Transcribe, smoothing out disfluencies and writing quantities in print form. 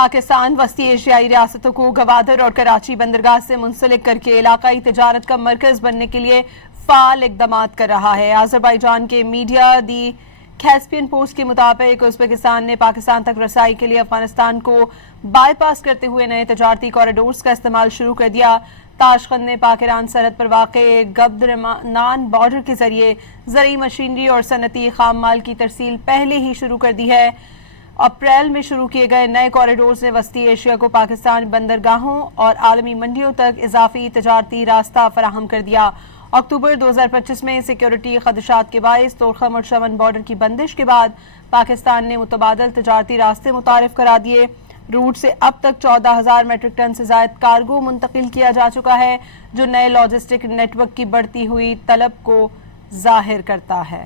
پاکستان وسطی ایشیائی ریاستوں کو گوادر اور کراچی بندرگاہ سے منسلک کر کے علاقائی تجارت کا مرکز بننے کے لیے فعال اقدامات کر رہا ہے۔ آذربائیجان کے میڈیا دی کیسپین پوسٹ کے مطابق ازبکستان نے پاکستان تک رسائی کے لیے افغانستان کو بائی پاس کرتے ہوئے نئے تجارتی کوریڈورز کا استعمال شروع کر دیا۔ تاشقند نے پاک ایران سرحد پر واقع گبدرنان بارڈر کے ذریعے زرعی مشینری اور صنعتی خام مال کی ترسیل پہلے ہی شروع کر دی ہے۔ اپریل میں شروع کیے گئے نئے کوریڈورز نے وسطی ایشیا کو پاکستان بندرگاہوں اور عالمی منڈیوں تک اضافی تجارتی راستہ فراہم کر دیا۔ اکتوبر 2025 میں سیکیورٹی خدشات کے باعث طورخم اور شمن بارڈر کی بندش کے بعد پاکستان نے متبادل تجارتی راستے متعارف کرا دیے۔ روٹ سے اب تک 14,000 میٹرک ٹن سے زائد کارگو منتقل کیا جا چکا ہے، جو نئے لاجسٹک نیٹ ورک کی بڑھتی ہوئی طلب کو ظاہر کرتا ہے۔